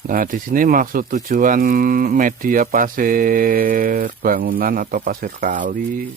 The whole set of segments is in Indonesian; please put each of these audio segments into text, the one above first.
Nah, di sini maksud tujuan media pasir bangunan atau pasir kali.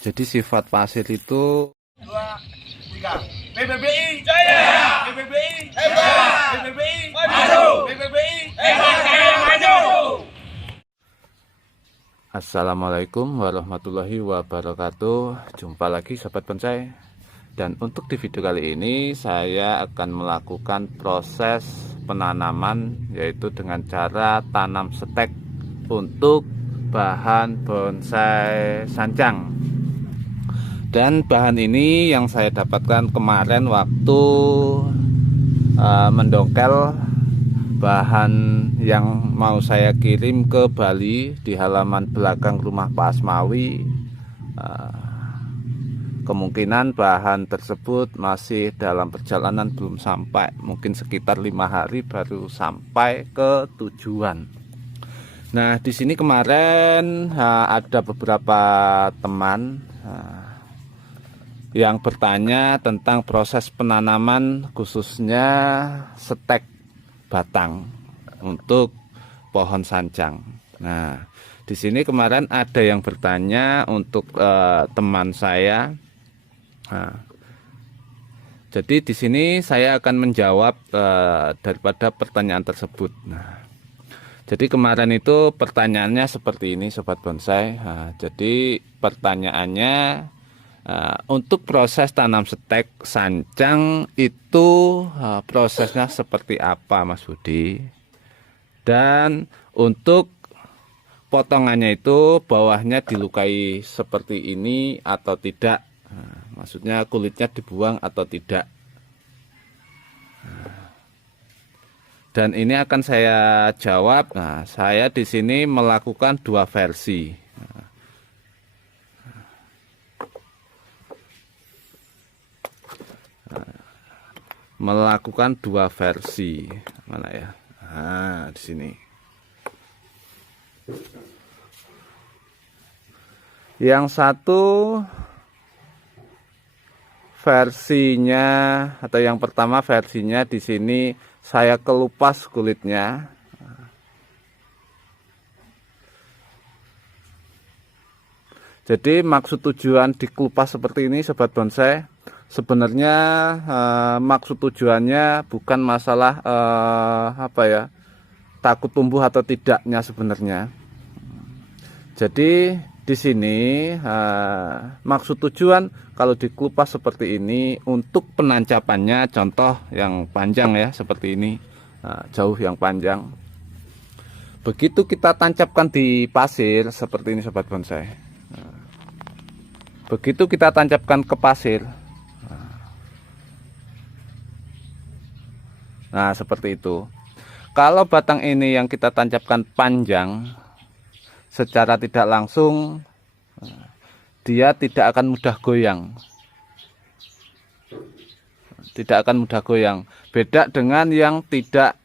Jadi sifat pasir itu Dua, tiga. PBBI Jaya, PBBI hebat, PBBI maju, PBBI hebat Jaya maju. Assalamualaikum warahmatullahi wabarakatuh. Jumpa lagi sahabat bonsai. Dan untuk di video kali ini saya akan melakukan proses penanaman, yaitu dengan cara tanam stek untuk bahan bonsai sancang. Dan bahan ini yang saya dapatkan kemarin waktu mendongkel bahan yang mau saya kirim ke Bali di halaman belakang rumah Pak Asmawi. Kemungkinan bahan tersebut masih dalam perjalanan, belum sampai, mungkin sekitar 5 hari baru sampai ke tujuan. Nah, di sini kemarin ada beberapa teman yang bertanya tentang proses penanaman, khususnya stek batang untuk pohon sancang. Nah, di sini kemarin ada yang bertanya untuk teman saya. Nah, jadi di sini saya akan menjawab daripada pertanyaan tersebut. Nah, jadi kemarin itu pertanyaannya seperti ini, sobat bonsai. Nah, jadi pertanyaannya untuk proses tanam stek sancang itu prosesnya seperti apa, Mas Budi? Dan untuk potongannya itu bawahnya dilukai seperti ini atau tidak? Maksudnya kulitnya dibuang atau tidak? Dan ini akan saya jawab. Nah, saya di sini melakukan dua versi. Melakukan dua versi. Mana ya? Nah, di sini. Yang satu versinya, atau yang pertama versinya di sini saya kelupas kulitnya. Jadi maksud tujuan dikelupas seperti ini, sobat bonsai, sebenarnya maksud tujuannya bukan masalah apa ya, takut tumbuh atau tidaknya sebenarnya. Jadi di sini maksud tujuan kalau dikelupas seperti ini untuk penancapannya, contoh yang panjang ya seperti ini, jauh yang panjang. Begitu kita tancapkan di pasir seperti ini, sobat bonsai. Begitu kita tancapkan ke pasir, nah seperti itu. Kalau batang ini yang kita tancapkan panjang, secara tidak langsung dia tidak akan mudah goyang. Tidak akan mudah goyang. Beda dengan yang tidak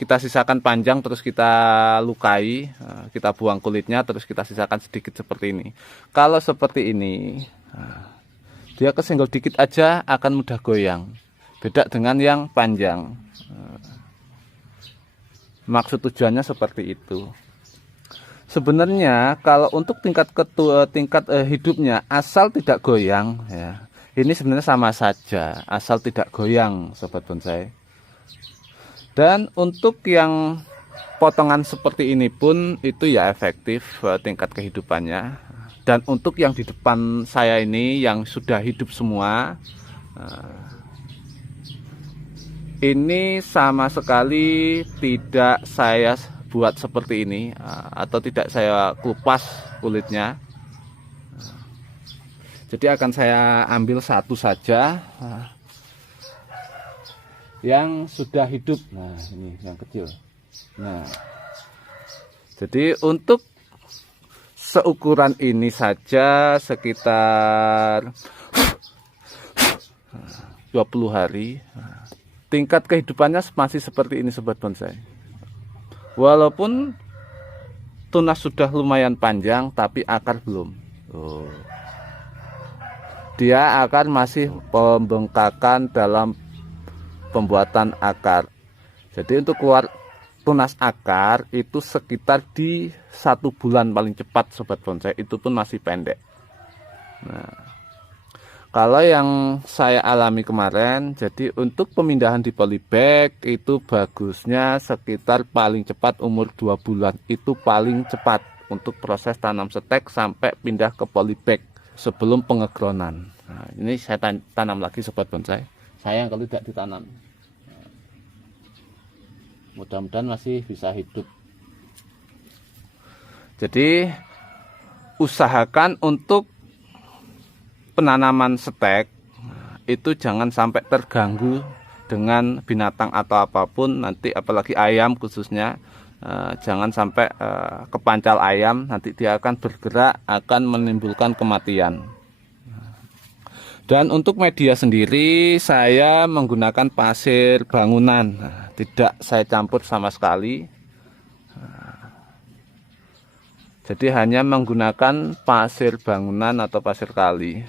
kita sisakan panjang terus kita lukai, kita buang kulitnya terus kita sisakan sedikit seperti ini. Kalau seperti ini, dia kesenggol dikit aja akan mudah goyang. Beda dengan yang panjang. Maksud tujuannya seperti itu. Sebenarnya kalau untuk tingkat hidupnya asal tidak goyang ya, ini sebenarnya sama saja, asal tidak goyang, sobat bonsai. Dan untuk yang potongan seperti ini pun itu ya efektif tingkat kehidupannya. Dan untuk yang di depan saya ini yang sudah hidup semua, ini sama sekali tidak saya buat seperti ini, atau tidak saya kupas kulitnya. Jadi akan saya ambil satu saja yang sudah hidup. Nah, ini yang kecil. Nah, jadi untuk seukuran ini saja sekitar 20 hari. Tingkat kehidupannya masih seperti ini, sobat bonsai. Walaupun tunas sudah lumayan panjang, tapi akar belum. Dia akan masih pembengkakan dalam pembuatan akar. Jadi untuk tunas akar itu sekitar di 1 bulan paling cepat sobat bonsai, itu pun masih pendek. Nah, kalau yang saya alami kemarin, jadi untuk pemindahan di polybag itu bagusnya sekitar paling cepat umur 2 bulan, itu paling cepat untuk proses tanam stek sampai pindah ke polybag sebelum pengegronan. Nah, ini saya tanam lagi sobat bonsai, sayang kalau tidak ditanam. Mudah-mudahan masih bisa hidup. Jadi usahakan untuk penanaman stek itu jangan sampai terganggu dengan binatang atau apapun, nanti apalagi ayam khususnya, jangan sampai kepancal ayam, nanti dia akan bergerak, akan menimbulkan kematian. Dan untuk media sendiri saya menggunakan pasir bangunan, tidak saya campur sama sekali. Jadi hanya menggunakan pasir bangunan atau pasir kali.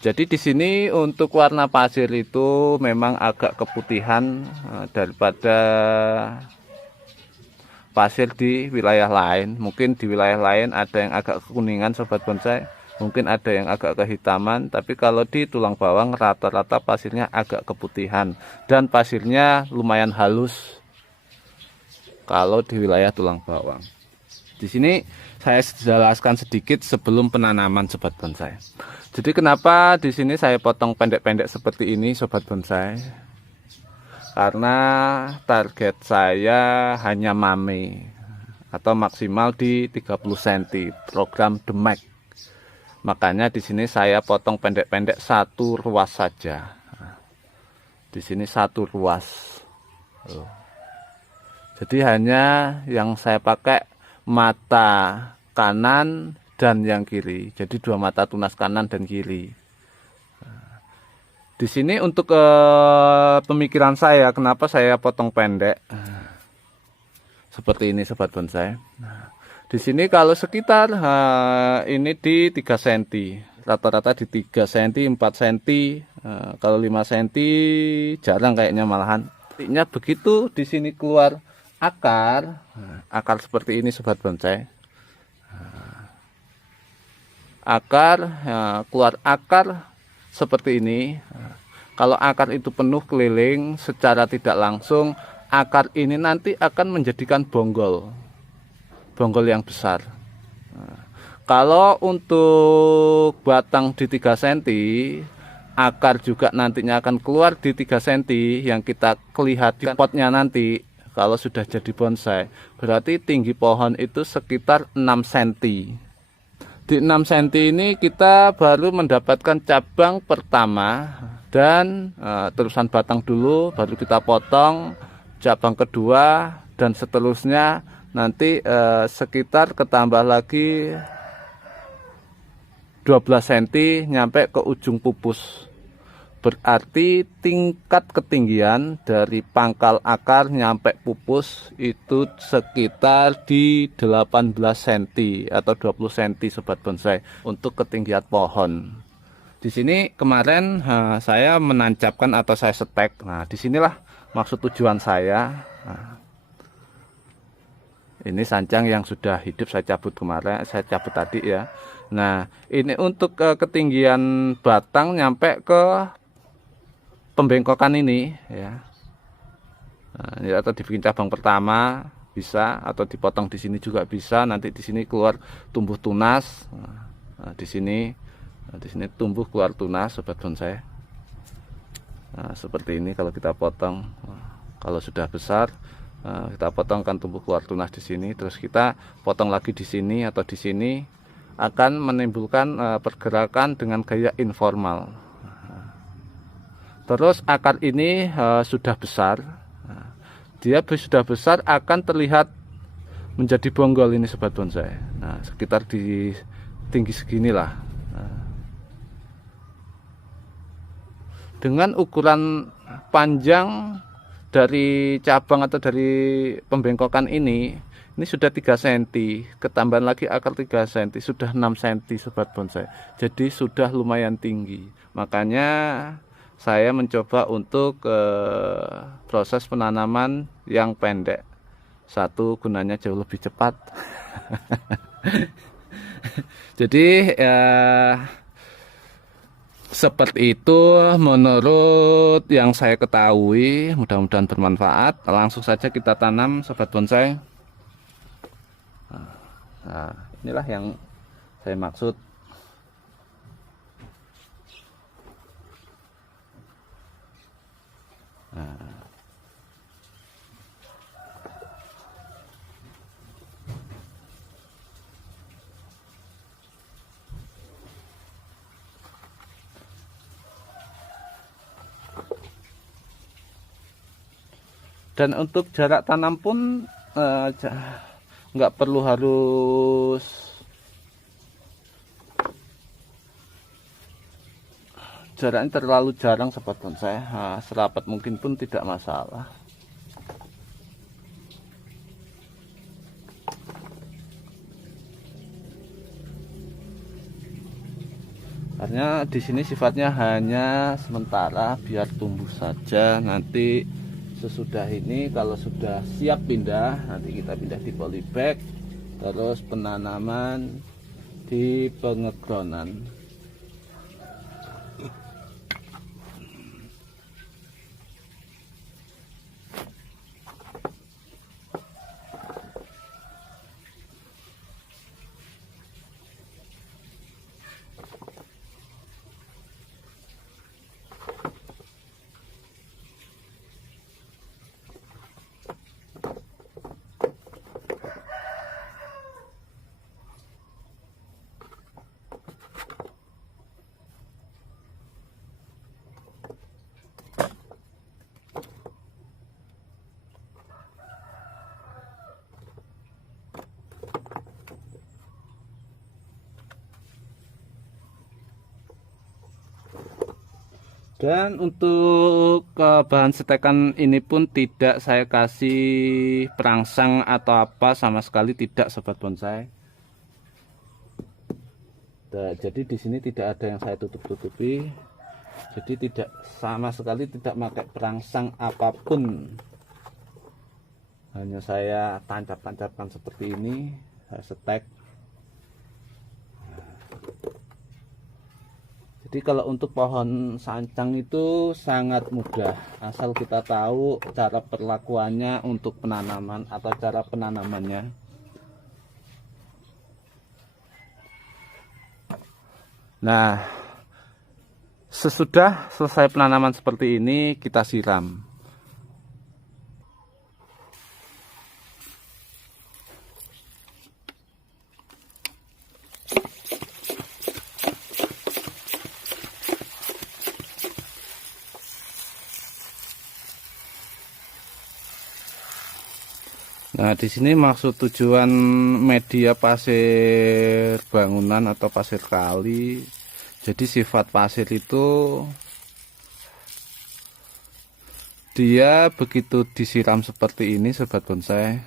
Jadi di sini untuk warna pasir itu memang agak keputihan daripada pasir di wilayah lain. Mungkin di wilayah lain ada yang agak kekuningan sobat bonsai, mungkin ada yang agak kehitaman, tapi kalau di tulang bawang rata-rata pasirnya agak keputihan dan pasirnya lumayan halus kalau di wilayah tulang bawang. Di sini saya jelaskan sedikit sebelum penanaman sobat bonsai. Jadi kenapa di sini saya potong pendek-pendek seperti ini sobat bonsai? Karena target saya hanya mame atau maksimal di 30 cm program Demek. Makanya di sini saya potong pendek-pendek 1 ruas saja. Di sini 1 ruas. Jadi hanya yang saya pakai mata kanan dan yang kiri. Jadi 2 mata tunas kanan dan kiri. Di sini untuk pemikiran saya kenapa saya potong pendek seperti ini sobat bonsai. Di sini kalau sekitar ini di 3 cm, rata-rata di 3 cm, 4 cm, kalau 5 cm jarang kayaknya malahan. Artinya begitu di sini keluar akar, akar seperti ini sobat bonsai. Akar, keluar akar seperti ini. Kalau akar itu penuh keliling secara tidak langsung, akar ini nanti akan menjadikan bonggol yang besar. Kalau untuk batang di 3 cm, akar juga nantinya akan keluar di 3 cm yang kita lihat di potnya nanti. Kalau sudah jadi bonsai, berarti tinggi pohon itu sekitar 6 cm. Di 6 cm ini kita baru mendapatkan cabang pertama dan terusan batang dulu, baru kita potong cabang kedua dan seterusnya. Nanti sekitar ketambah lagi 12 cm nyampe ke ujung pupus. Berarti tingkat ketinggian dari pangkal akar nyampe pupus itu sekitar di 18 cm atau 20 cm sobat bonsai untuk ketinggian pohon. Di sini kemarin saya menancapkan atau saya setek. Nah, disinilah maksud tujuan saya. Nah, ini sancang yang sudah hidup saya cabut kemarin, saya cabut tadi ya. Nah, ini untuk ketinggian batang nyampe ke pembengkokan ini ya. Nah, ini atau dibikin cabang pertama bisa, atau dipotong di sini juga bisa. Nanti di sini keluar tumbuh tunas. Nah, di sini tumbuh keluar tunas sobat bonsai. Nah, seperti ini kalau kita potong. Kalau sudah besar kita potong akan tumbuh keluar tunas di sini. Terus kita potong lagi di sini atau di sini, akan menimbulkan pergerakan dengan gaya informal. Terus akar ini sudah besar, dia sudah besar akan terlihat menjadi bonggol ini sobat bonsai. Nah, sekitar di tinggi seginilah. Dengan ukuran panjang dari cabang atau dari pembengkokan ini sudah 3 cm, ketambahan lagi akar 3 cm, sudah 6 cm sobat bonsai. Jadi sudah lumayan tinggi. Makanya saya mencoba untuk proses penanaman yang pendek. Satu, gunanya jauh lebih cepat. Jadi seperti itu menurut yang saya ketahui. Mudah-mudahan bermanfaat. Langsung saja kita tanam, sobat bonsai. Nah, inilah yang saya maksud. Nah, dan untuk jarak tanam pun nggak perlu harus jaraknya terlalu jarang, sobat bonsai. Serapat mungkin pun tidak masalah. Karena di sini sifatnya hanya sementara, biar tumbuh saja. Nanti sesudah ini kalau sudah siap pindah, nanti kita pindah di polybag, terus penanaman di pengegronan. Dan untuk bahan setekan ini pun tidak saya kasih perangsang atau apa, sama sekali tidak, sobat bonsai. Jadi di sini tidak ada yang saya tutup-tutupi. Jadi tidak, sama sekali tidak pakai perangsang apapun. Hanya saya tancap-tancapkan seperti ini, saya setek. Jadi kalau untuk pohon sancang itu sangat mudah, asal kita tahu cara perlakuannya untuk penanaman atau cara penanamannya. Nah, sesudah selesai penanaman seperti ini, kita siram. Nah, di sini maksud tujuan media pasir bangunan atau pasir kali. Jadi sifat pasir itu dia begitu disiram seperti ini, sobat bonsai,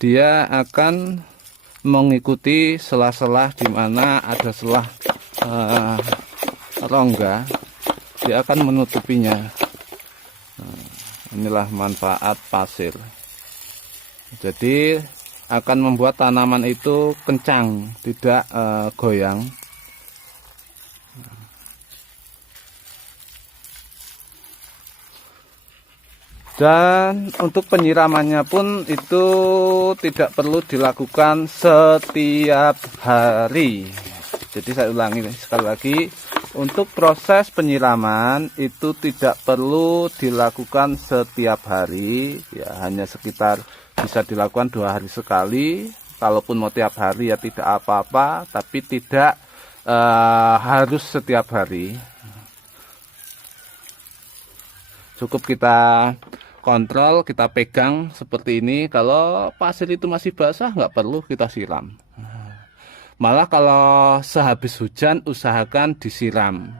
dia akan mengikuti sela-sela di mana ada selah rongga, dia akan menutupinya. Inilah manfaat pasir. Jadi akan membuat tanaman itu kencang, tidak goyang. Dan untuk penyiramannya pun itu tidak perlu dilakukan setiap hari. Jadi saya ulangi sekali lagi, untuk proses penyiraman itu tidak perlu dilakukan setiap hari, ya hanya sekitar bisa dilakukan 2 hari sekali. Kalaupun mau tiap hari ya tidak apa-apa, tapi tidak harus setiap hari. Cukup kita kontrol, kita pegang seperti ini. Kalau pasir itu masih basah, nggak perlu kita siram. Malah kalau sehabis hujan usahakan disiram.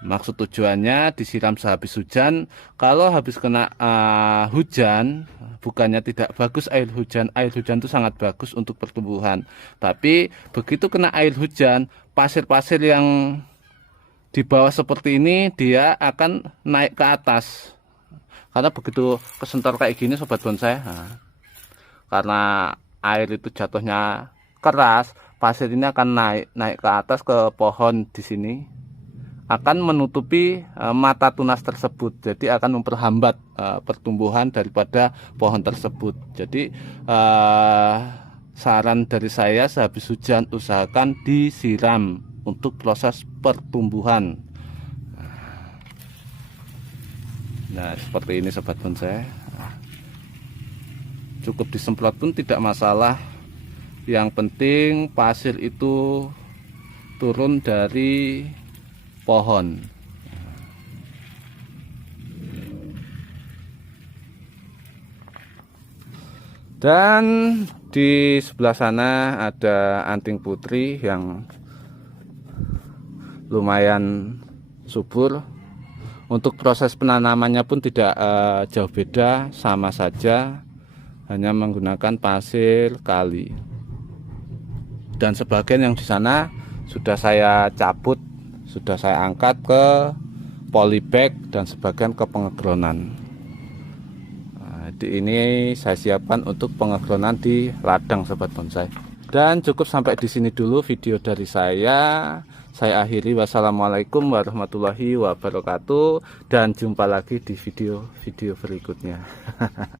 Maksud tujuannya disiram sehabis hujan. Kalau habis kena hujan, bukannya tidak bagus air hujan. Air hujan itu sangat bagus untuk pertumbuhan. Tapi begitu kena air hujan, pasir-pasir yang di bawah seperti ini dia akan naik ke atas. Karena begitu kesentor kayak gini sobat bonsai, nah, karena air itu jatuhnya keras, pasir ini akan naik ke atas ke pohon di sini, akan menutupi mata tunas tersebut, jadi akan memperhambat pertumbuhan daripada pohon tersebut. Jadi saran dari saya, sehabis hujan usahakan disiram untuk proses pertumbuhan. Nah seperti ini sobat bonsai, cukup disemprot pun tidak masalah, yang penting pasir itu turun dari pohon. Dan di sebelah sana ada anting putri yang lumayan subur. Untuk proses penanamannya pun tidak jauh beda, sama saja, hanya menggunakan pasir kali. Dan sebagian yang di sana sudah saya cabut, sudah saya angkat ke polybag dan sebagian ke pengegronan. Nah, ini saya siapkan untuk pengegronan di ladang sobat bonsai. Dan cukup sampai di sini dulu video dari saya. Saya akhiri, wassalamualaikum warahmatullahi wabarakatuh, dan jumpa lagi di video-video berikutnya.